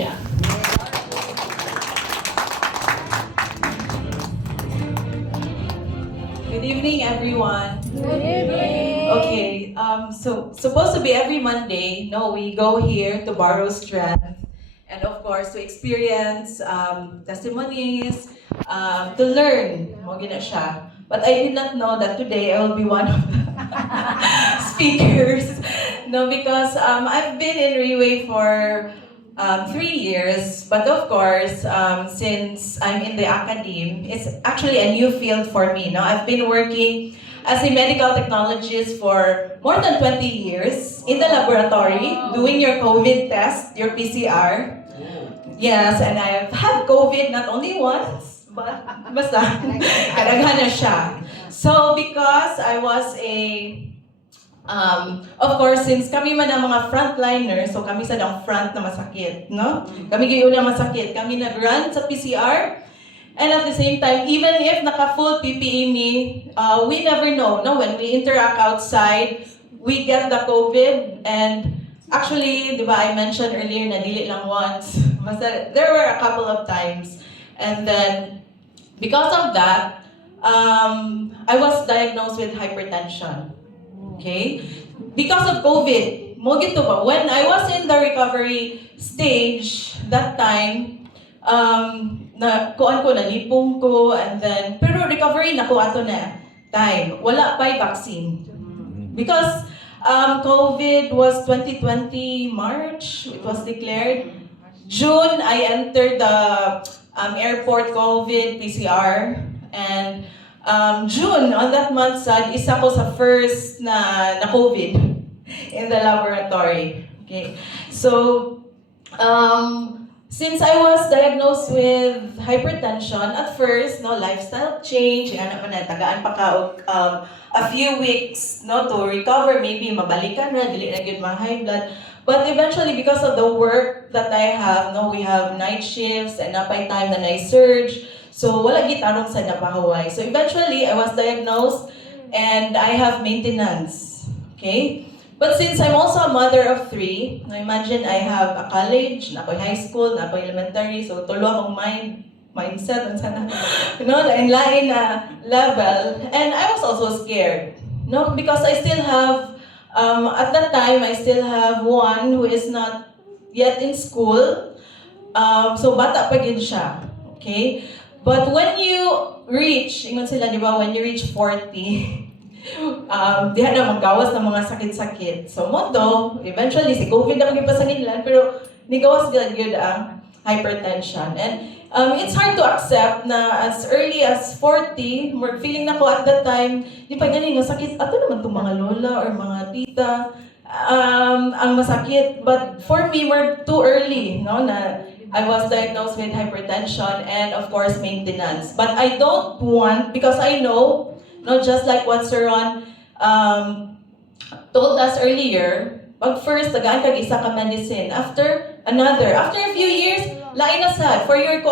pamilya. Good evening, everyone. Good evening. Okay, so supposed to be every Monday, no, we go here to borrow strength, and of course to experience testimonies, to learn. Mo gina siya. But I did not know that today I will be one of the speakers. No, because I've been in Riway for 3 years, but of course, since I'm in the academe, it's actually a new field for me. Now, I've been working as a medical technologist for more than 20 years in the laboratory, doing your COVID test, your PCR. Yes, and I've had COVID not only once, but basta, kadaghan na siya. So, because I was of course, since kami man ang mga frontliners, so kami sa ang front na masakit, no? Kami gayon na masakit. Kami nag-run sa PCR, and at the same time, even if naka-full PPE me, we never know, no? When we interact outside, we get the COVID, and actually, di ba, I mentioned earlier na dili lang once, basta there were a couple of times, and then, because of that, I was diagnosed with hypertension. Okay? Because of COVID, mo gito ba? When I was in the recovery stage, that time, na kuan ko, nalipong ko, and then, pero recovery na ko ato na time. Wala pa'y vaccine. Because COVID was 2020 March, it was declared. June, I entered the airport COVID PCR, and June, on that month, isa ko sa first na COVID in the laboratory. Okay. So, since I was diagnosed with hypertension, at first, no, lifestyle change, tagaan pa ka a few weeks, no, to recover, maybe mabalikan na, dili na gyud ma-high blood. But eventually, because of the work that I have, no, we have night shifts, and napay time na I-surge, so wala gitarong sa napahuway. So eventually, I was diagnosed, and I have maintenance. Okay? But since I'm also a mother of 3, now imagine I have a college, na high school, na elementary, so tulo akong mindset, lain-lain na level. And I was also scared, no, because I still have, at that time, I still have one who is not yet in school. So bata pa gid siya, okay? But when you reach, ingon sila, di ba, when you reach 40, diha na maggawas ng mga sakit-sakit. So mo to, eventually, si COVID na magipasanilan, pero nigawas gyud ang hypertension. And it's hard to accept na as early as 40, feeling na ko at that time, di pa ganing masakit, ato naman itong mga lola or mga tita, ang masakit. But for me, we're too early, no, na I was diagnosed with hypertension and of course maintenance. But I don't want, because I know, no, just like what Sir Ron told us earlier, pag first, tagaan kag isa ka medicine. After another. After a few years, lain na sad. For your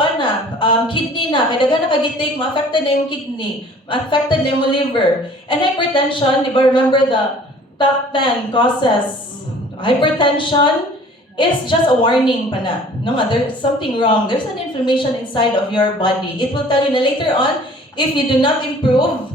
kidney na. Kaya dagan na kag-take, ma-affected na yung kidney. Ma-affected na yung liver. And hypertension, di ba, remember the top 10 causes? Hypertension is just a warning pa na. No, there's something wrong. There's an inflammation inside of your body. It will tell you na later on, if you do not improve,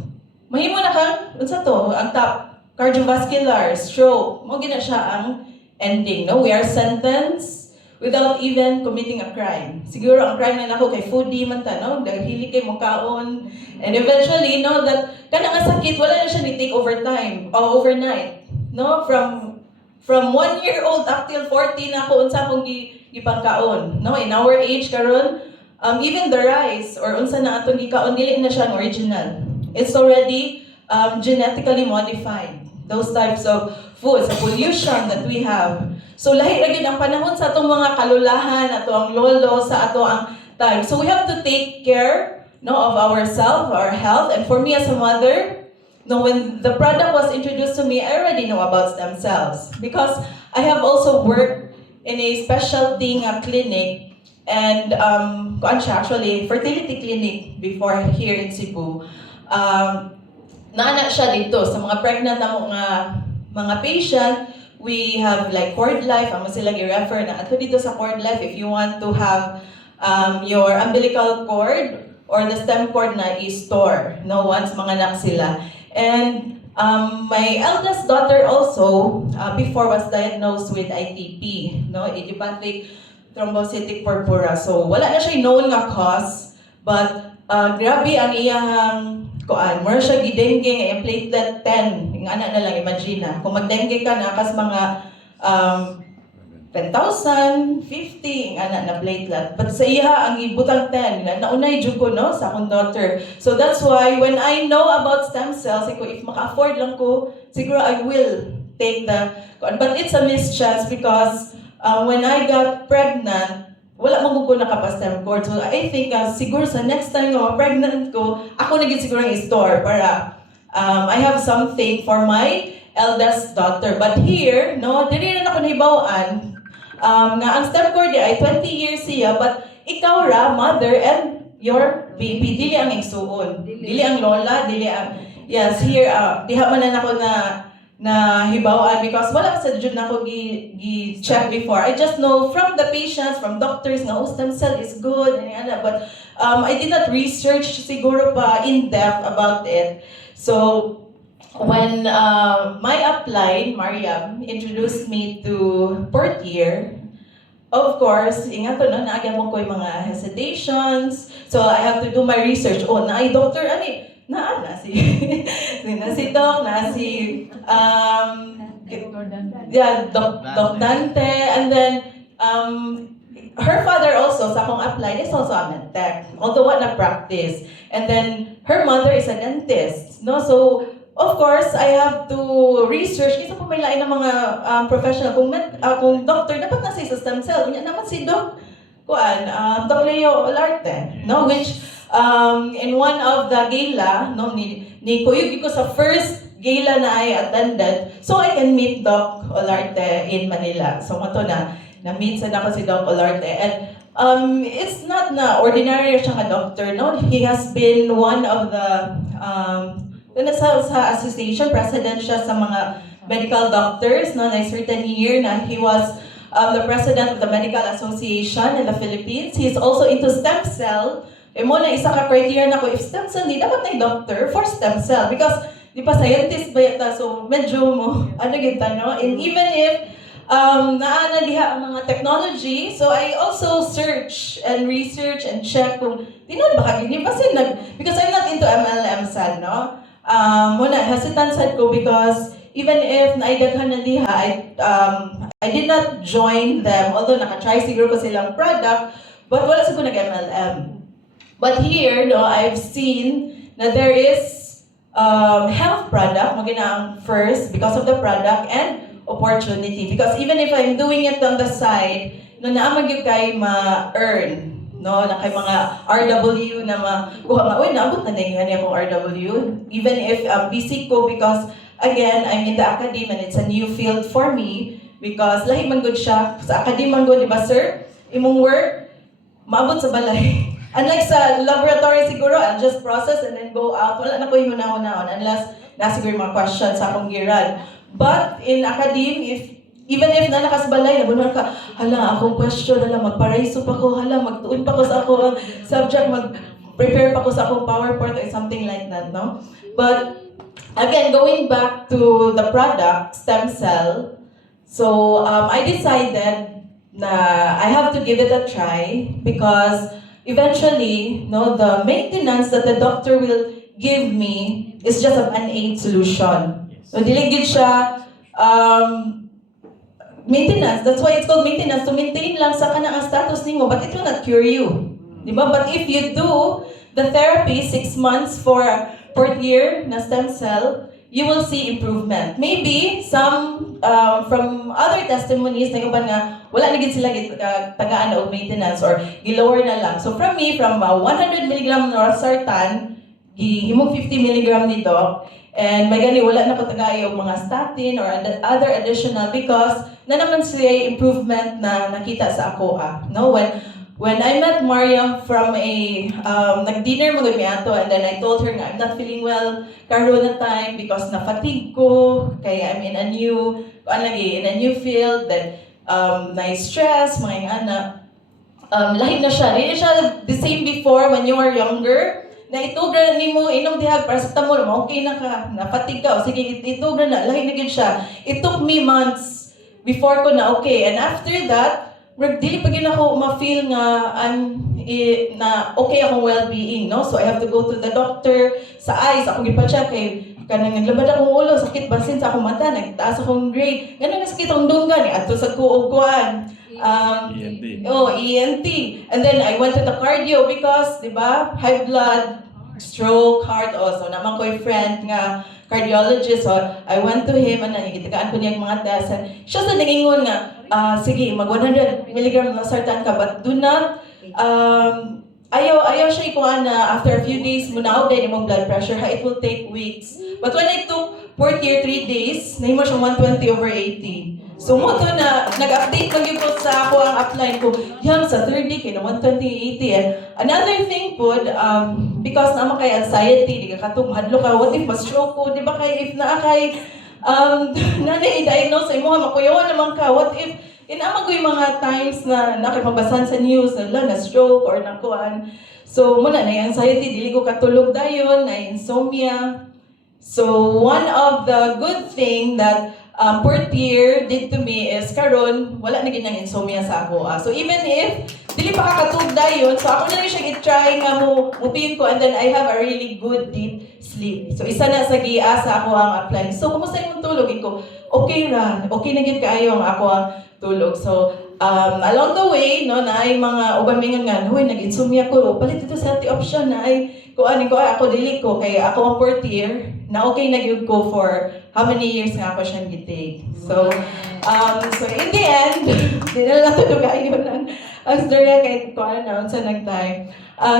mahimo na kang, unsa to, ang top, cardiovascular, stroke, mo gina siya ang ending. No? We are sentenced without even committing a crime. Siguro ang crime na nako kay foodie man ta, no? Daghili kay mo kaon. And eventually, no, that kana nga sakit wala na siya ni take over time or overnight. No? From 1 year old up till 40 na ako unsa akong gipangkaon. No, in our age karon, even the rice or unsa na atong gikaon dili na siya original. It's already genetically modified. Those types of foods, the pollution that we have. So lahi ra gyud ang panahon sa atong mga kalulahan, ato ang lolo, sa ato ang time. So we have to take care, no, of ourselves, our health. And for me as a mother, no, when the product was introduced to me, I already know about stem cells because I have also worked in a specialty clinic and actually fertility clinic before here in Cebu. Naana siya dito sa mga pregnant na mga patient we have like Cord Life, amo sila gi-refer na ato dito sa Cord Life if you want to have your umbilical cord or the stem cord na i-store, no, once manganak sila. And my eldest daughter also, before was diagnosed with ITP, no, idiopathic thrombocytic purpura. So wala na siya known nga cause, but grabe ang iyang kuan, more siya gidengue nga yung platelet 10. Yung ana na lang, imagine na. Kung magdengue ka na, kas mga 10,000, 50, yung ana na platelet. But sa iya, ang ibutang 10, naunay dyan ko, no, sa akong daughter. So that's why, when I know about stem cells, if maka-afford lang ko, siguro I will take the, but it's a mischance because when I got pregnant, wala mo ko nakapa-stem cord. So I think siguro sa next time na pregnant ko, ako naging siguro yung store para I have something for my eldest daughter. But here, no, dili na ako nahibawaan nga ang stem cord ay 20 years siya, but ikaw ra, mother, and your baby, dili ang igsuon. Dili ang lola, dili ang, yes, here, diha man na ako na hibawaan because wala sa jud na ako gi-check before. I just know from the patients, from doctors na stem cell is good and but I did not research siguro pa in depth about it. So when my upline, Mariam, introduced me to Portier, of course, ingat ko na, naagyan mo ko yung mga hesitations. So I have to do my research. Oh, na ay doctor, ani, na si Doc, na si Doc Dante, and then her father also sa akong apply is also a medtech, although what na practice, and then her mother is a dentist, no, so of course I have to research isa po may lain ng mga professional kung doctor dapat na sa stem cell unya naman si Doc Doc Leo Olarte, no, which in one of the gala, no, ni kuyog ko sa first gala na I attended, so I can meet Doc Olarte in Manila. So mato na-meet sa ako si Doc Olarte. And it's not na ordinary siya nga doctor, no? He has been one of the, sa association, president siya sa mga medical doctors, no? Na certain year na he was the president of the Medical Association in the Philippines. He's also into stem cell. Mo na isa ka criteria na ko, if stem cell, di dapat na doctor for stem cell. Because, di pa scientist ba yata, so medyo mo, ano kita, no? And even if, naana diha ang mga technology, so I also search and research and check kung, tinon ba kagini? Kasi because I'm not into MLM sal, no? Muna, hesitant side ko because even if naidaghan na diha, I did not join them, although naka-try siguro ko silang product, but wala siguro nag-MLM. But here, no, I've seen that there is health product, ang first because of the product and opportunity. Because even if I'm doing it on the side, no, naamag yung kay ma-earn, no, na kay mga RW na kuha nga, uy, naabot na nga niya akong RW. Even if busy ko because, again, I'm in the academy and it's a new field for me because lahi man good siya. Sa academy man good, di ba, sir? Imong work, maabot sa balay. Unlike sa laboratory siguro, I'll just process and then go out. Wala na ko yung hunahon unless nasiguro yung mga questions sa akong giran. But in academe, even if nalakasbalay, nabunan ka, hala, akong question, hala, magparaiso pa ko, hala, magtuon pa ko sa akong subject, mag-prepare pa ko sa akong PowerPoint or something like that, no? But again, going back to the product, stem cell, so I decided na I have to give it a try because eventually, no, the maintenance that the doctor will give me is just an aid solution. So, diligid siya, maintenance. That's why it's called maintenance, to maintain lang sa kanang status nimo, but it will not cure you. Diba? But if you do the therapy 6 months for year na stem cell, you will see improvement. Maybe some from other testimonies na iban nga wala na gid sila tagaan og maintenance or gi-lower na lang. So from me, from 100 mg losartan, gihimong 50 mg nito, and may gani wala na ko tagay og mga statin or other additional because na naman siya improvement na nakita sa ako no, when when I met Mariam from nag-dinner magod mi ato, and then I told her nga I'm not feeling well karon na time because na-fatigue ko, kaya I'm in a new, in a new field, that na-stress, mga anak. Lahi na siya. Hindi siya the same before when you were younger. Na itugra ni mo, inom dihag, paracetamol, okay na ka, na-fatigue ka, o sige, itugra na, lahi na gid siya. It took me months before ko na okay, and after that, dili pa gid ako ma-feel nga na okay akong well-being, no? So I have to go to the doctor sa eyes, ako gipa-check kay kanang naglabad akong ulo, sakit basin sa akong mata, nagtaas akong grade, ganun na sakit akong dunggan, ato sa kuog-kuan. ENT. And then I went to the cardio because, di ba, high blood, stroke, heart also. Naman ko yung friend nga cardiologist, so I went to him and itagaan ko niya yung mga tests. And siya sa nangingon nga, sige, mag 100 mg na sartan ka, but do not, ayaw siya ikuha na after a few days, muna din yung blood pressure, it will take weeks. But when I took 4 year, 3 days, nahimo siyang 120/80. So mo to na, nag-update lang yung po sa ako ang upline ko, yan sa 3 day, kaya na 120/80. And another thing po, because naman kay anxiety, di ka katong hadlo ka, what if ma-stroke ko, di ba kay, if na kay, i-diagnose sa imo, makuyawan naman ka, what if, inamag ko yung mga times na nakipabasan sa news, na stroke or nakuan. So muna, na anxiety, dili ko katulog dayon, na insomnia. So one of the good thing that Portier did to me is karon wala na gid nang insomnia sa ako. So even if dili pa kakatug dayon, so ako na rin siya i-try nga mupin ko, and then I have a really good deep sleep. So isa na sa giasa ako ang apply. So kumusta imong tulog? Iko, okay ra. Okay na gid kaayo ang ako ang tulog. So along the way, no, na ay mga uban mingon nga, "Hoy, nag-insomnia ko. Palit ito sa healthy option na ay ako dili ko kay ako ang Portier na okay na gyud ko for how many years nga ako siyang gitake." So in the end, dinala na to kayo ng ang storya kay kuan na unsa nagtime.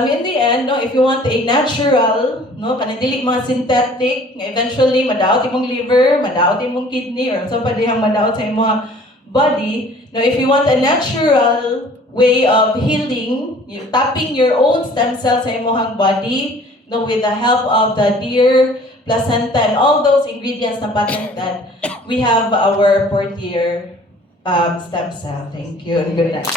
In the end, no, if you want a natural, no, kanang dili mga synthetic, nga eventually madaot imong liver, madaot imong kidney, or unsa pa dihang madaot sa imong body. Now, if you want a natural way of healing, you tapping your own stem cells sa imong body, no, with the help of the deer, placenta, and all those ingredients na patented, we have our Portier stem cell. Thank you and good night.